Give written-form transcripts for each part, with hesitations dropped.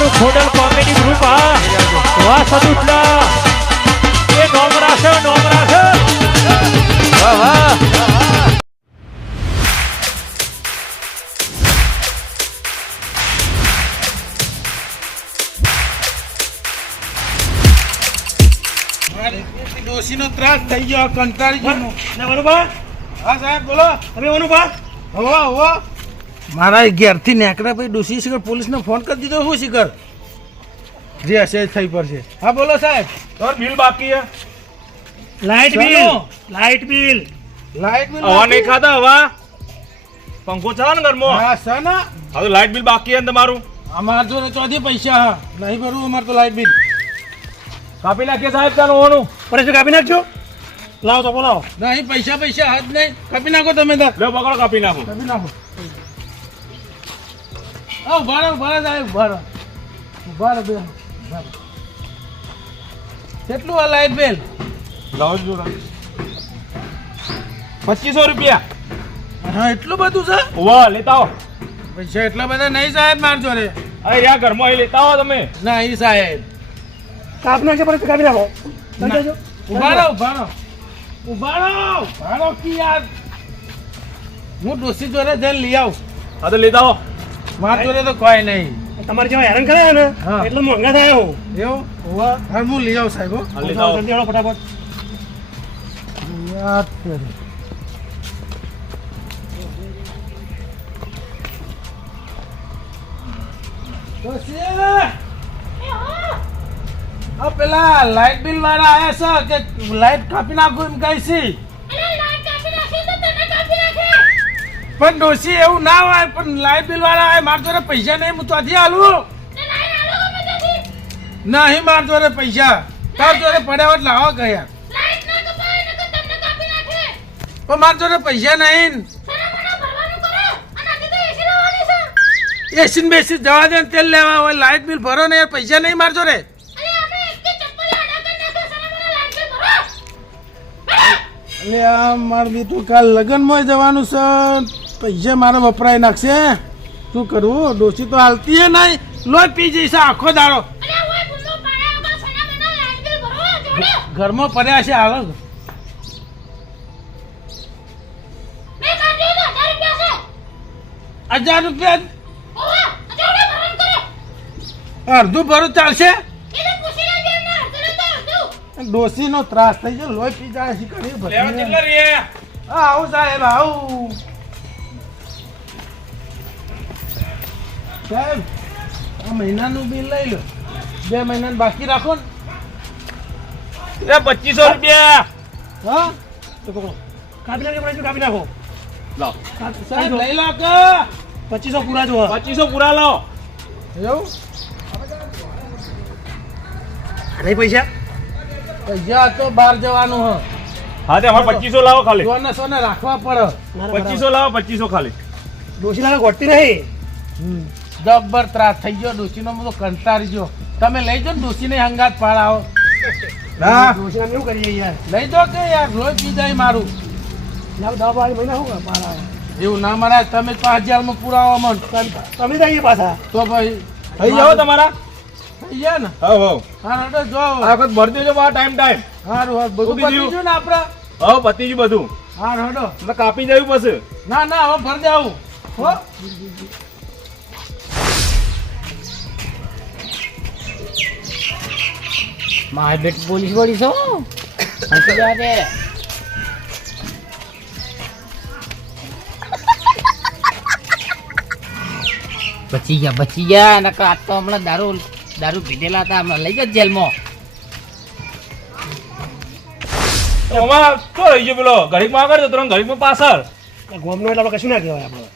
અમારું Khodal comedy group હા વાહ સદુટલા એ નોમરા છે વાહ વાહ ડોશીનો ત્રાસ થઈ ગયો કંટાળી ગયો ને વનુભા હા સાહેબ બોલો તમે વનુભા હવો મારા ઘેરથી નેકડા પછી ડોશી શિખર પોલીસને ફોન કરી દીધો શું શિખર જે હશે થઈ પડશે હા બોલો સાહેબ તો બિલ બાકી હે લાઈટ બિલ લાઈટ બિલ હવા નહીં ખાતા હવા પંખો ચાલે ને ઘરમાં હા સર ના હવે લાઇટ બિલ બાકી હે ને તમારું અમાર જો ચોથી પૈસા હા નહીં ભરવું અમારે તો લાઈટ બિલ કાપી નાખીએ સાહેબ તારું હોવાનું પરેશ કાપી નાખજો લાવો તો બોલાવો નહીં પૈસા હાથ નહીં કાપી નાખો તમે તાર લે પકડો કાપી નાખો કાપી નાખો ઉભા રહો સાહેબ ઉભા રહો બે કેટલું આ લાઈટ બિલ લાવો જો 2500 રૂપિયા હા એટલું બધું છે વાહ લેતા આવો પૈસા એટલા બધા નહીં સાહેબ માર જોડે અરે યા ઘરમાં અહીં લેતા આવો તમે નહીં સાહેબ કાપ નાખજો પરેશ કાપી નાખો ઉભા રહો કી યાર હું ડોસી જોડે જઈને લઈ આવું હા તો લેતા આવો મારા જોડે તો કોઈ નહીં તમારે જેવા હેરાન કર્યા ને હા. એટલે મોંઘા થયા હો એવું હા હું લઈ આવું સાહેબ હો. હા લેતા આવો જલ્દી આવો ફટાફટ યાદ કરે આ પેલા લાઈટ બિલ વાળા આયા છે કે લાઈટ કાપી નાખું એમ કઈ છે પણ ડોશી એવું ના હોય પણ લાઈટ બિલ વાળા આયા મારા જોડે પૈસા નહીં હું ત્યાંથી આલું નહીં મારા જોડે પૈસા તાર જોડે પડ્યા હોય લાવો ગયા પણ મારા જોડે પૈસા નહીં એસી બેસી જવા દે ને તેલ લેવા હોય લાઈટ બિલ ભરો ને યાર પૈસા નહીં મારજો રે અરે આ મારે બીજું કાલ લગ્નમાં જવાનું છે પૈસા મારે વપરાય નાખશે શું કરવું ડોસી તો હાલતી નહીં લોહી પી જઈશ આખો દાડો ઘરમાં પડ્યા છે હાલો 1000 રૂપિયા અડધું ભરું ચાલશે ડોસી નો ત્રાસ થઈ ગયો લોહી પી જાય છે કરી લેવા કેટલા રે આવું સાહેબ આવું સાહેબ આ મહિનાનું બિલ લઈ લો 2 મહિનાનું બાકી રાખો ને 2500 રૂપિયા હા તો પકડો કાપી નાખજો પરેશ કાપી નાખો લાવો સાહેબ લઈ લો કે 2500 પૂરા જો 2500 પૂરા લાવો એવું નહીં પૈસા પૈસા તો બહાર જવાનું હ હા તે અમારે 2500 લાવો ખાલી સોને રાખવા પડે 2500 લાવો 2500 ખાલી ડોશી લાગે ગોઠતી નહીં જબ્બર ત્રાસ થઈ ગયો ડોશીનો હું તો કંટાળી ગયો તમે લઈ જાઓ ને ડોશીને હંગાત પાડાવો હા ડોશી નામ એવું કરીએ યાર લઈ જાઓ કે યાર લોહી પી જાય મારું લાવ દવા વાળી મહિના શું પારા એવું ના મરાય તમે 5000 માં પુરાવો મન તમે તો અહીંયા પાછા તો ભાઈ થઈ જાઓ તમારા થઈ ગયા ને હવ હા રડો જો આ વખત ભરી દેજો મારા ટાઈમ હારું હા બધું ઉડી પતી ગયું. ગયું ને આપડે હવ પતી ગયું બધું હા રડો એટલે કાપી જવું પછી ના ના હવે ભરી દેવું હો માર બેટ પોલીસ વાળી છો હંસી જા દે બચી ગયા નકર આજ તો હમણાં દારૂ પીધેલા હતા હમણાં લઈ ગયા જેલમાં અમાર શું રહી ગયો પેલો ઘડીકમાં આગળ જતો ઘડીકમાં પાછળ ગોમનો એટલે આપણે કશું ના કહેવાય આપણે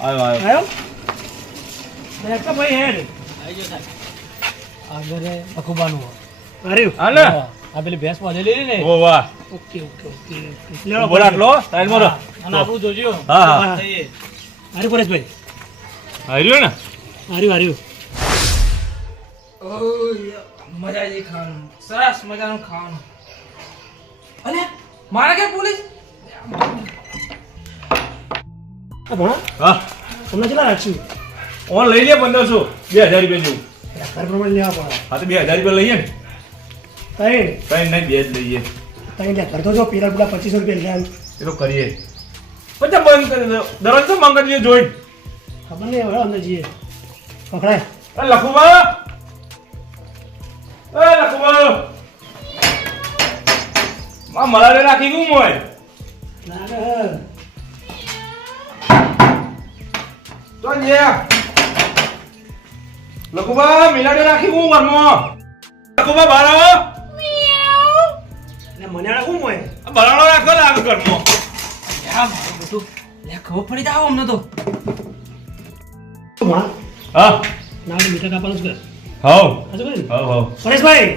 આવ્યો આવ્યો એક તો ભાઈ હેડ આગળ અખુબાનું આવ્યું હા ને આ પેલી ભેંસ પાડેલી ને ઓ વાહ ઓકે બોલ આટલો ટાઈમ મારો અને આપણું જોજો હા હા હારી પરેશભાઈ આવ્યો ને હાર્યું મજા આવી ખાવાનું સરસ મજાનું ખાવાનું અરે મારા કે પોલીસ ભણો હા તમને કેટલા રાખશું ઓન લઈ લે 1500 2000 રૂપિયા જેવું. ઘર પ્રમાણે લેવા પડે હા તો 2000 રૂપિયા લઈએ ને. ત્રણ કઈ નહીં બે જ લઈએ. ત્રણ લે ઘર તો જો પેલા 2500 રૂપિયા લે એ તો કરીએ. પછી બંધ કરી દો. દરરોજ તો મંગળ જોઈએ જોઈન. ખબર નહીં હવે અંદર જઈએ પકડાય એ લખુબા. એ લખુબા. માં મલાડે રાખી ગયું મોય. ના ના તો જે લખુબા મિલાડે રાખી ગયું ઘરમાં. લખુબા બાળો. ને મને આ શું હોય આ બાળો રાખો લાગે ઘરમાં. હા મારું બેટું લે ખબર પડી જાવ અમને તો હા ના મીઠા કાપવાનું છે હાઉ હજુ કઈ હાઉ હાઉ પરેશભાઈ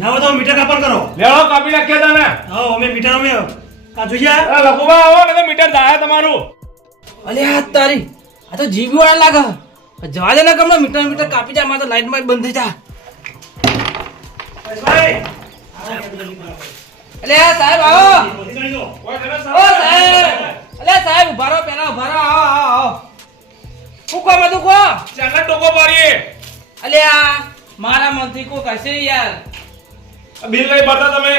ના હોય તો મીઠા કાપણ કરો લેવો કાપી નાખ્યા તને. હા અમે મીઠા અમે આ જોઈએ એ લખુબા આવો ને તો મીટર જાય તમારું. અલે આ તારી આ તો જીબી વાળા લાગે જવા દે ને કમનો મીટર મીટર કાપી જા મારે તો લાઈટ માં બંધ થઈ જા પરેશભાઈ અલે આ સાહેબ આવો મોટી કરી દો ઓય તને ઓ સાહેબ અલે સાહેબ ઉભા રહો પેલા ઉભા રહો આવો આવો આવો શું કહો બધું કહો ચાલે ટોકો પાડીએ. અલે આ મારા મંત્રી કો કશે યાર બિલ નહીં ભરતા તમે.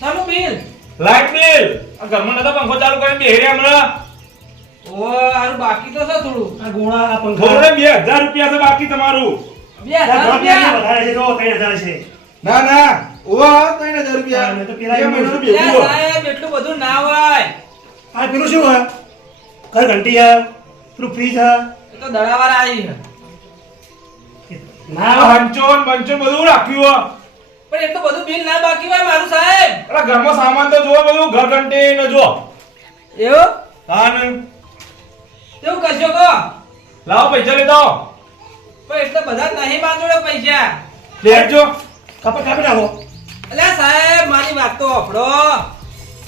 સાનું બિલ લાઈટ બિલ. આ ઘરમાં નતો પંખો ચાલુ કરીને બેહી રહ્યા હમણાં. ઓ હારું બાકી તો છે થોડું આ ગોળા આ પંખા થોડે 2000 રૂપિયા છે બાકી તમારું. 2000 રૂપિયા વધારે છે તો 3000 છે ના ના ઓવા 3000 રૂપિયા. મેં તો પેલા બે મહિનાનું અલે ભેગું હોય. સાહેબ એટલું બધું ના હોય આ પેલું શું હોય ઘર ઘંટી હે પેલું ફ્રીજ હે એ તો દડાવાળા આવી છે ના આ હંચોન બંચોન બધું રાખ્યું હો. પણ એટલું બધું બિલ ના બાકી હોય મારું સાહેબ અલા ઘરમાં સામાન તો જોવો બધું ઘર ઘંટી ને જો. એવું તાન તેવું કરશો કહો લાવો પૈસા લેતો. પણ એટલે બધા નહીં બાંધોડે પૈસા લેજો. કાપી નાખો અલ્યા સાહેબ મારી વાત તો આપણો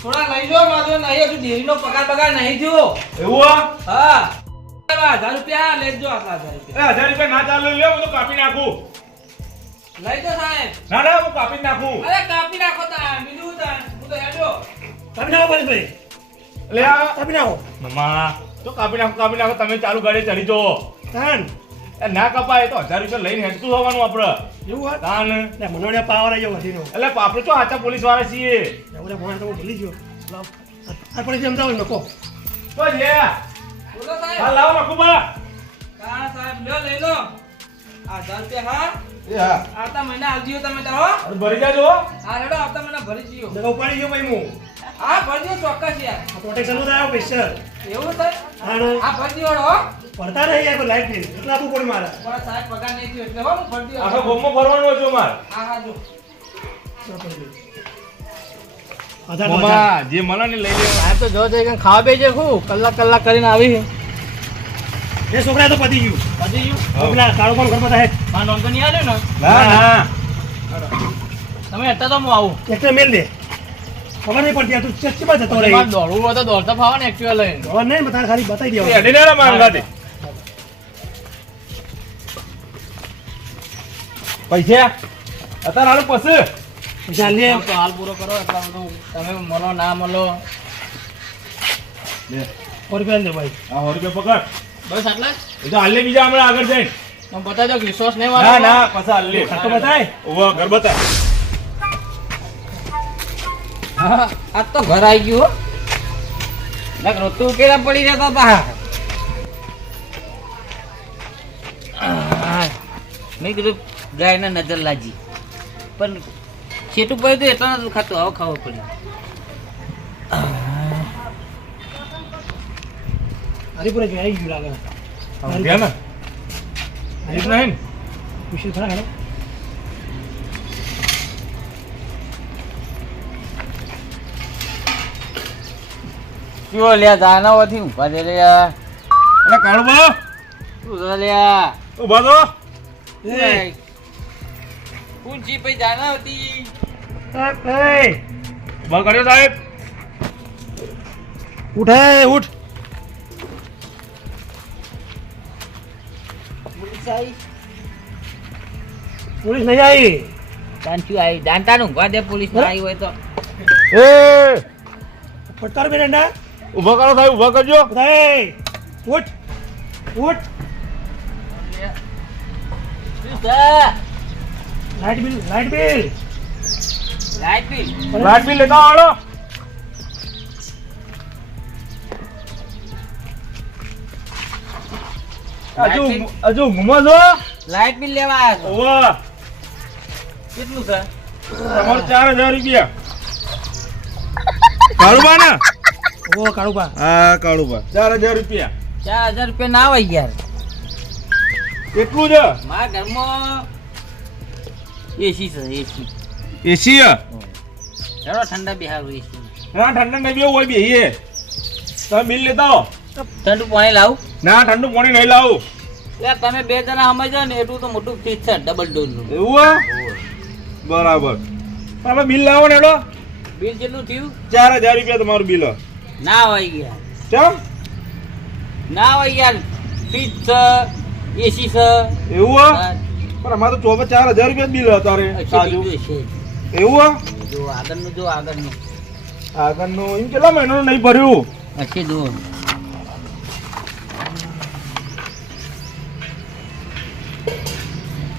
થોડા લઈ જો મારો નહીં હજુ ડેરીનો પગાર નહીં થયો એવું હો? હા 1000 રૂપિયા લેજો આટલા 1000 રૂપિયા એ 1000 રૂપિયા ના ચાલે લ્યો હું તો કાપી નાખું. લઈ જો સાહેબ ના ના હું કાપી જ નાખું. અરે કાપી નાખો તા બીજું તા હું તો હેડો કાપી નાખો પરેશભાઈ લે આ કાપી નાખો મમ્મા તો કાપી નાખો તમે ચાલુ ગાડી ચડી જો. તાન એ ના કપાય તો 1000 રૂપિયા લઈને હેડતું હોવાનું આપણે. એવું હોય તાન ને મનોડિયા પાવર આવી ગયો વધીનો એટલે આપણે તો આચા પોલીસ વાળા છીએ. એવું ભણા તો હું ભૂલી ગયો આ પરેશ સમજાવો ને કહો તો લે બોલો સાહેબ હાલ લાવો લખુબા. હા સાહેબ લ્યો લઈ લો 1000 રૂપિયા હા એ હા આવતા મહિને આવજો તમે તારો અરે ભરી જાજો. હા રેડો આવતા મહિને ભરી જીઓ જગા ઉપાડી ગયો ભાઈ હું હા ભરજો ચોક્કસ યાર આ પ્રોટેક્શન નું આવ્યો સ્પેશિયલ એવું થાય હા હા ભરજી વાળો હો પડતા નહીં યાર લાઈટ બિલ એટલા આપવું પડે મારા પણ સાહેબ પગાર નહીં થયો એટલે હો હું ભરજી આખો વાળો ગોમમાં ફરવાનું હતું માર. હા હા જો મમ્મા જે મને ને લઈ લે. આ તો જો જઈ ખાવા બેજે હું કલાક કરીને આવી એ છોકરા તો પતી ગયું પછી ગયું પેલા કાળો પણ ઘરમાં થાય માં નોંધ નહીં આવ્યો ને ના ના તમે હતા તો હું આવું એટલે મેલ દે ખબર નહીં પડતી આ તું ચસ્તીમાં જતો રહે તમારે દોડવું હોય તો દોડતા ફાવે ને એક્ટિવા લઈને ખબર નહીં બતાવે ખાલી બતાવી એ દેવા અડી ના માંગા પૈસા અત્યારે હાલ પછી પૈસા લે તો હાલ પૂરો કરો એટલા બધું તમે મળો ના મળો લે 100 રૂપિયા દે ભાઈ આ 100 રૂપિયા પકડ. બસ આટલા એ તો હાલ લે બીજા હમણાં આગળ જઈને. જ બતાજો કે વિશ્વાસ નહીં ના મારો ના પછી હાલ લે. ખાતો બતાય ઓવા ઘર બતાય. હા આ તો ઘર આવી ગયું હો તું કેરા પડી રહેતા હતા મેં કીધું ગાયને નજર લાજી પણ છેટું પડ્યું હતું એટલા નથી ખાતું હવે ખાવું પડ્યું હરિપુરા જોઈ આવી ગયું લાગે આમ ગયા ને એક નહીં. વિશે ખરા ખરા કયો લ્યા જાના હોથી ઊભા દે લ્યા એટલે કાળુબા શું છે લ્યા ઉભા તો. પૂંચી પઈ જાના હોતી ઉભા કર્યો સાહેબ. ઉઠે ઉઠ પોલીસ આવી પોલીસ નહીં આવી દાંચું આવી દાંતાનું ઊભા દે પોલીસ આવી હોય તો એ ફટકાર બે ડંડા ઉભા કરો સાહેબ ઉભા કરજો. ઉઠાય ઉઠ ઉઠ light bill light bill light bill લેતા આવો હજુ ઘૂમો છો લાઈટ બિલ લેવા આવ્યો ઓવા કેટલું છે તમારું 4000 રૂપિયા કાળુબા ને ઓ કાળુબા હા કાળુબા 4000 રૂપિયા 4000 રૂપિયા ના હોય યાર કેટલું છે મારા ઘરમાં એસી છે એસી એસી ચાલો ઠંડા બિહારું એસી ના ઠંડા નહીં બેવું હોય બેહીએ તમે બિલ લેતા આવો ઠંડુ પાણી લાવું ના ઠંડુ પાણી નહીં લાવું યાર તમે બે જણા સમજો ને એટલું તો મોટું ફ્રીજ છે ડબલ ડોરનું એવું બરાબર તમે બિલ લાવો ને એડો બિલ કેટલું થયું 4000 રૂપિયા તમારું બિલ ના હોય યાર કેમ ના હોય યાર ફ્રીજ છે એસી છે એવું પણ અમારે તો 4000 રૂપિયા બિલ તારે તાજુ એવું જો આગળનું જો આગળનું આગળનું એમ કેટલા મહિનાનું નહીં ભર્યું હશે જો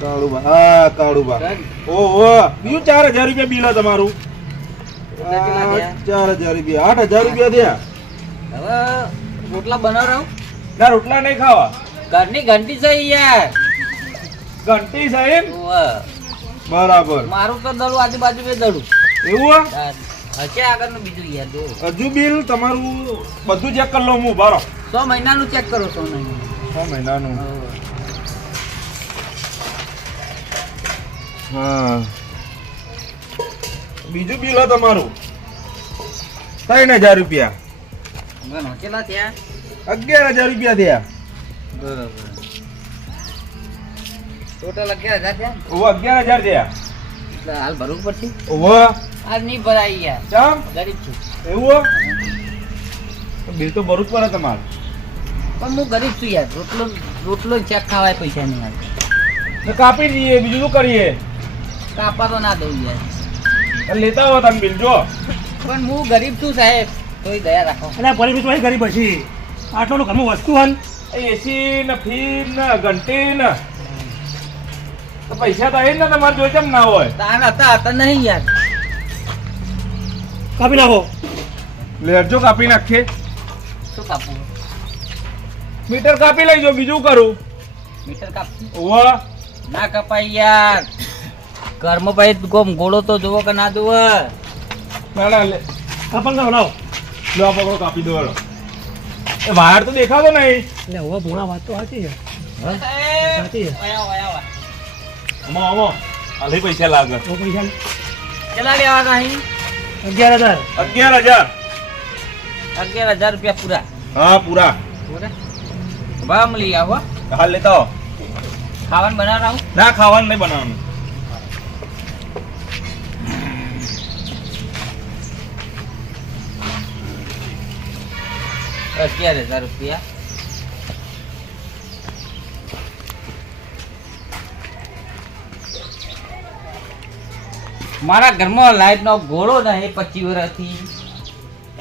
કાળુબા હા કાળુબા ઓહો બીજું 4000 રૂપિયા બિલ હે તમારું 4000 રૂપિયા 8000 રૂપિયા થયા હવે રોટલા બનાવરાવ ના રોટલા નહીં ખાવા ઘરની ઘંટી છે યાર ઘંટી સાહેબ ઓવે. બરાબર મારું તો દડું આજુબાજુ બે દડું એવું હશે આગળનું બીજું યાર જો હજુ બિલ તમારું બધું ચેક કરી લઉં હું બારો 100 મહિનાનું ચેક કરો 100 મહિનાનું 6 મહિનાનું હા બીજું બિલ હે તમારું 3000 રૂપિયા ઘણો કેટલા થયા 11000 રૂપિયા થયા બરાબર ટોટલ 11000 થયા ઓહો 11000 થયા એટલે હાલ ભરવું પડશે ઓહો આજ નહીં ભરાય યાર ચમ ગરીબ છું એવું બિલ તો ભરવું જ પડે તમારે પણ હું ગરીબ છું યાર રોટલો ચેક ખાવાય પૈસા નહીં આવે તો કાપી દઈએ બીજું શું કરીએ કાપા તો ના દઉં યાર અને લેતા હો તમે બિલ જો પણ હું ગરીબ છું સાહેબ તોય દયા રાખો એટલે પરિમિત હોય ગરીબ હશી આટલું ઘરમાં વસ્તુ હન એસી ને ફ્રીજ ને ઘંટી ને તો પૈસા તો એ જ ને તમારે જોઈ કેમ ના હોય તાન હતા નહીં યાર કાપી નાખો લેજો કાપી નાખીએ શું કાપવું મીટર કાપી લઈજો બીજું કરું મીટર કાપવું ઓહો ના કપાય યાર ઘરમાં ભાઈ ગોમ ગોળો તો જોવો કે ના જોવો ના ના લે કાપણ કરો લાવો લો આ પકડો કાપી દો હેડો. એ વાયર તો દેખાતો નહીં એટલે હવે ભૂણા વાત તો સાચી છે સાચી છે આમાં આમાં આલી પૈસા લાગે તો પૈસા કેટલા લેવાના અહીં 11000 11000 11,000 રૂપિયા પૂરા હા પૂરા પૂરા ભાવ લઈ આવો હાલ લેતા હો ખાવાનું બનાવરાવું ના ખાવાનું નહીં બનાવવાનું ₹11,000 રૂપિયા મારા ઘરમાં લાઈટ નો ગોળો નહીં 25 વર્ષથી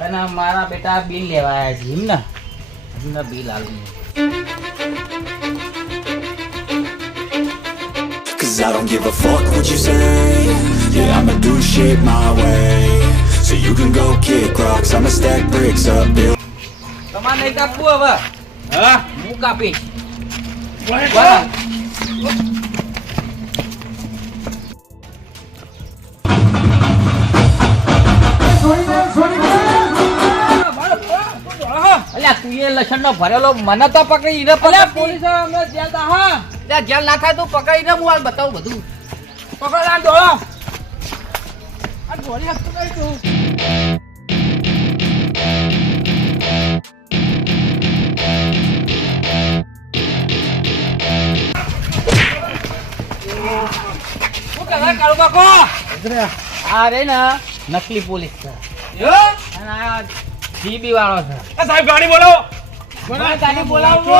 અને મારા બેટા બિલ લેવા આવ્યા છે એમના બિલ આલું Cause I don't give a fuck what you say. Yeah, I'ma do shit my way. So you can go kick rocks, I'ma stack bricks up, build. તમારે નહીં કાપવું હવે હા હું કાપીશ અલ્યા તું એ લસણ નો ભરેલો મને તો પકડી રે પોલીસ જેલ ના થાય તું પકડી રે હું હાલ બતાવું બધું પકડ આ ડોળો આ રે ને નકલી પોલીસ છે અને આ જીબી વાળો છે સાહેબ ગાડી બોલાવો ગાડી બોલાવો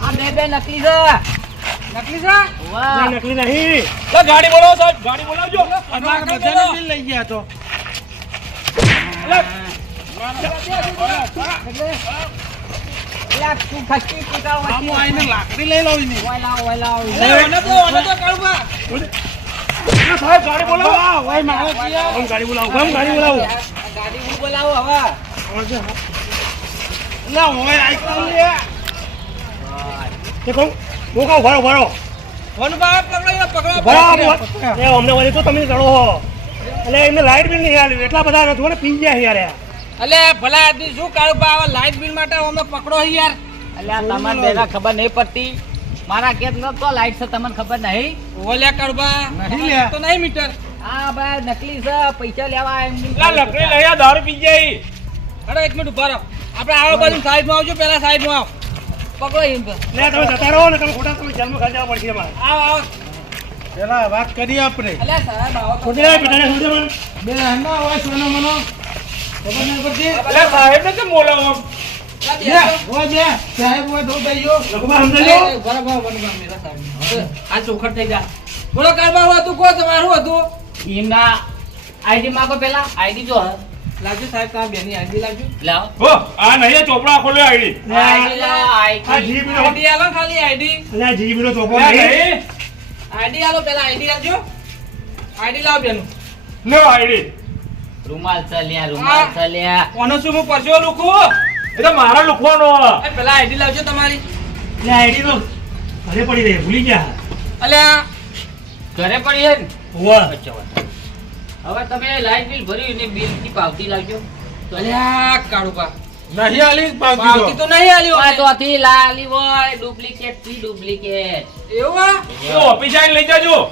આ બે નકલી છે નકલી છે વાહ નકલી નહીં ગાડી બોલાવો સાહેબ ગાડી બોલાવજો બધાને બિલ લઈ ગયા તો લા તું ખસકી પીટાવ આ હું આઈને લાકડી લઈ લઉં ને ઓય લાવ ઓને તો કાળુબા સાહેબ ગાડી બોલાવો ઓય મારો જીયા ગાડી બોલાવો ગાડી બોલાવો ગાડી હું બોલાવો હવે ના ઓય આઈકલ લે તે કોણ મોકા ભરો ભરો વનબા પકડો એ અમને વળી તો તમે ગણો હો એટલે એમને લાઈટ બિલ નહીં આલ્યું એટલા બધા નથી મને પી ગયા યાર અલે ભલા આદમી શું કાળુબા આવા લાઈટ બિલ માટે અમને પકડો યાર અલ્યા તમને બેના ખબર નહીં પડતી મારા કેસ ન તો લાઈટ છે તમને ખબર નહીં ઓલ્યા કાળુબા નહીં લે તો નહીં મીટર આ ભાઈ નકલી છે પૈસા લેવા એમ લકડી લઈ આ દારૂ પી જાય અરે એક મિનિટ ઉભા રહો આપણે આવો બાજુ સાઈડમાં આવજો પહેલા સાઈડમાં આવો પકડો એમ તો. લે તમે જતા રહો ને તમે ખોટા તમે જેલમાં ખાઈ જવા પડશે અમારે આવો પેલા વાત કરીએ આપણે અલ્યા સાહેબ આવો તો. ખોટી નહીં પીટાને ખોટી મને બે હંડા હોય સોનો મનો ખબર નહીં પડતી અલે સાહેબ ને કેમ બોલાવો બે હોય બે સાહેબ હોય તો ભાઈઓ લખવા સમજાજો આ ચોખટ થઈ જા બોલો કારબા હતું કો તમારું હતું એમના આઈડી માંગો પેલા આઈડી જો લાવજો સાહેબ તમારા બેની આઈડી લાવજો લાવ હો આ નહીં ચોપડા ખોલ્યો આઈડી આઈડી લાવ આ આઈડી જીબી નો આઈડી આલો ખાલી આઈડી અલે જીબી નો ચોપડો લે, નહીં આઈડી આલો પેલા આઈડી આલજો આઈડી લાવ બેનું લો આઈડી રૂમાલ ચાલ્યા કોનો શું હું પરસ્યો લુખું એ તો મારા લખવાનો એ પેલા આઈડી લાવજો તમારી લે આઈડી તો ઘરે પડી રહી ભૂલી ગયા અલ્યા ઘરે પડી હે ને હોવા હવે તમે લાઈટ બિલ ભર્યું ને બિલ ની પાવતી લાવજો અલ્યા કાળુબા નહીં આલી પાવતી તો નહીં આલી આ તો થી લાલી હોય ડુપ્લિકેટ થી ડુપ્લિકેટ એવું તો ઓફિસ આવીને લઈ જાજો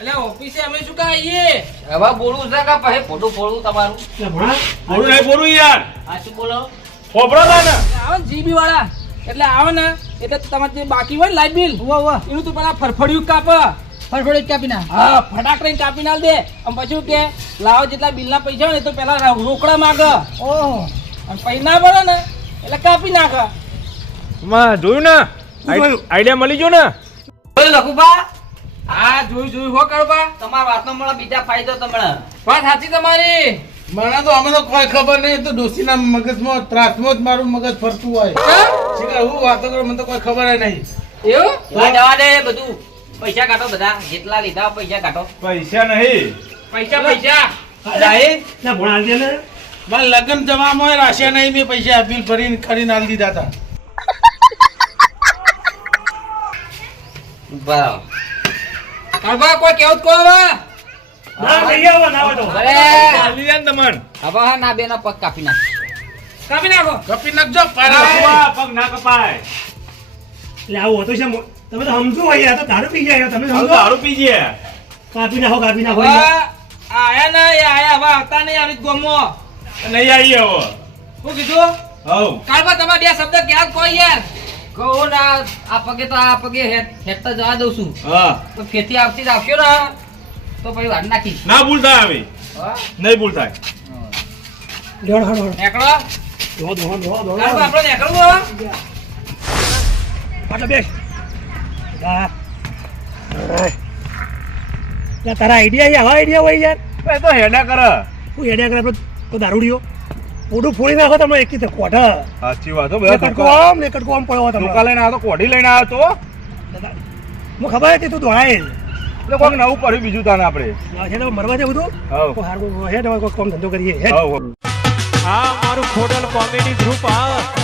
અલ્યા ઓફિસે અમે શું કા આવીએ હવે બોલવું છે કે પછી ફોટું ફોડવું તમારું લે ભણા બોલું નહીં બોલું યાર આ શું બોલો ખોબરો તા ને આવો જીબી વાળા એટલે આવે ને એટલે તમારે જે બાકી હોય ને લાઈટ બિલ એનું તું પેલા ફરફડિયું કાપ ફરફડી કાપી ના હા ફટાક લઈને કાપી ના દે અને પછી કે લાવો જેટલા બિલના પૈસા હોય ને તો પેલા રોકડા માંગ ઓહો અને પૈસા ના ભરે ને એટલે કાપી નાખ માં જોયું ને આઈડિયા મળી ગયો ને બોલ લખુબા હા જોયું હો કાળુબા તમારા વાતનો મળે બીજા ફાયદો તમને વાત સાચી તમારી મને તો અમે તો કોઈ ખબર નહીં તો ડોસીના મગજમાં ત્રાસમાં જ મારું મગજ ફરતું હોય છે કે હું વાતો કરું મને તો કોઈ ખબર જ નહીં એવું જવા દે બધું પૈસા કાઢો બધા જેટલા લીધા હોય પૈસા કાઢો પૈસા નહીં પૈસા લે ભણા આલજે ને મારે લગ્ન જવામાં હોય રાશિયા નહીં મેં પૈસા બિલ ભરીને ખરીને આલી દીધા હતા બરાબર કાળુબા કોઈ કેવું કહો હવે ના લઈ આવો ના હોય તો અરે આલી જાય ને તમન હવે હા ના બેનો પગ કાપી નાખ કાપી નાખો કપી નાખજો પગ ના કપાય એટલે આવું હતું છે તમે તો સમજો હોય યાર તો દારૂ પી ગયા તમે સમજો દારૂ પી ગયા કાપી નાખો હવે આયા ને એ આયા હવે આવતા નહીં આવી ગોમો નહીં આવીએ હવે શું કીધું હવ કાળુબા તમારા બે શબ્દ ક્યાં કોઈ યાર કહું ના આ પગે હેઠતા જવા દઉં છું હા તો ખેતી આવતી જ આવશો ને તો પછી વાર નાખીશ ના ભૂલ થાય હવે હા? નહીં ભૂલ થાય નેકળો કાળુબા આપણે નેકળવું હવે પાછો બેસ તારા આઈડિયા આવા આઈડિયા હોય યાર એ તો હેડા કરે શું હેડા કરે આપણે તો દારૂડિયો ઓડું ફોડી નાખો તમે એક રીતે કોઠા સાચી વાત હો કટકો આમ ને કટકો આમ પડ્યો તમે ટૂંકા લઈને આવ્યો તો કોઢી લઈને આવ્યો તો મને ખબર હતી તું દોડાય એટલે કોઈક નવું કર્યું બીજું તાને આપણે મરવા છે બધું હવ હારું હેડ હવે કોઈ કામ ધંધો કરીએ હેડ હવ આ મારું ખોડલ કોમેડી ગ્રુપ આ